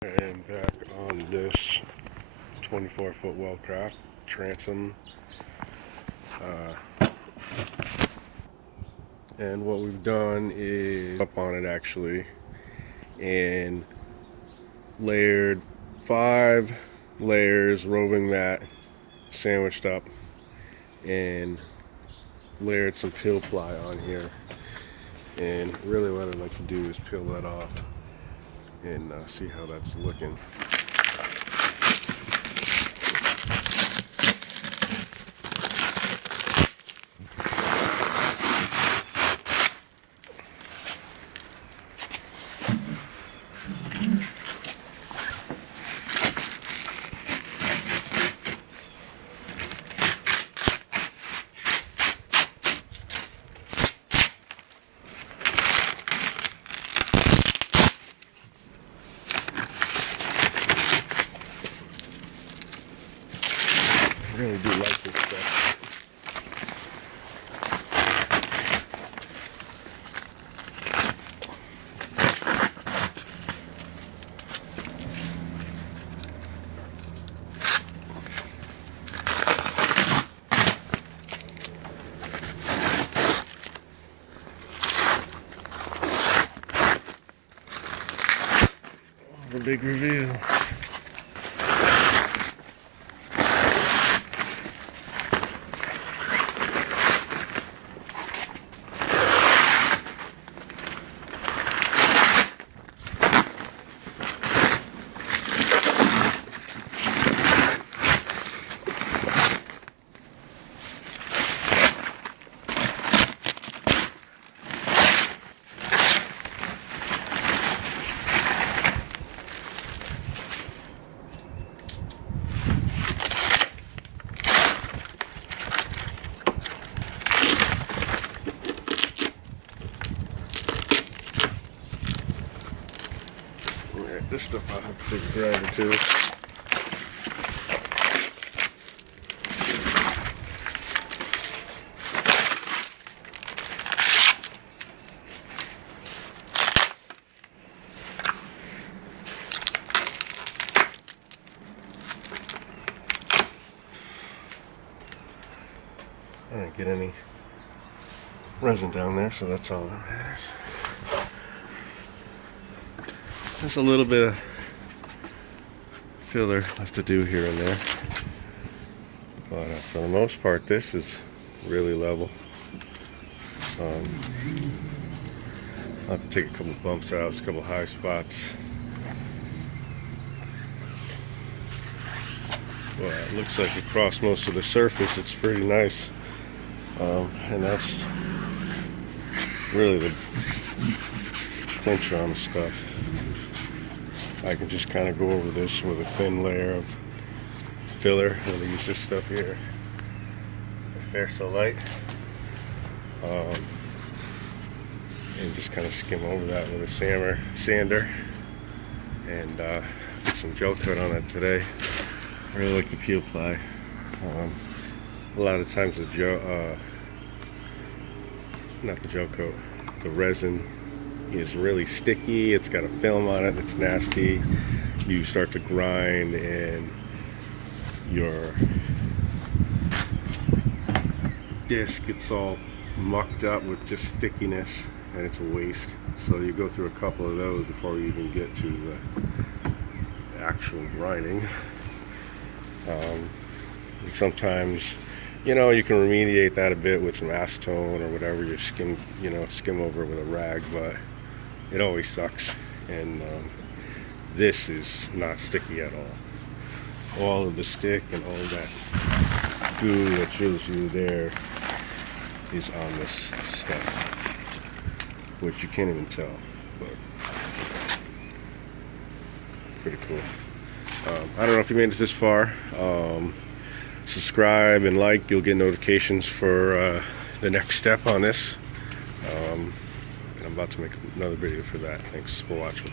And back on this 24-foot wellcraft transom, and what we've done is up on it actually, and layered 5 layers roving mat sandwiched up, and layered some peel ply on here. And really what I'd like to do is peel that off and see how that's looking. I really do like this stuff. A big reveal. This stuff I'll have to take a grinder too. I didn't get any resin down there, so that's all that matters. There's a little bit of filler left to do here and there, but for the most part this is really level. I'll have to take a couple bumps out, a couple high spots. Well, it looks like across most of the surface it's pretty nice, and that's really the clincher on the stuff. I can just kind of go over this with a thin layer of filler. I'm going to use this stuff here, the Fair So Light, and just kind of skim over that with a sander, and put some gel coat on it today. I really like the peel ply. A lot of times the resin is really sticky. It's got a film on it that's nasty. You start to grind and your disc gets all mucked up with just stickiness, and it's a waste. So you go through a couple of those before you even get to the actual grinding. And sometimes, you can remediate that a bit with some acetone or whatever. You skim over it with a rag, but it always sucks. And this is not sticky at all. All of the stick and all that goo that's usually there is on this stuff, which you can't even tell, but pretty cool. I don't know if you made it this far. Subscribe and like. You'll get notifications for the next step on this. And I'm about to make another video for that. Thanks for watching.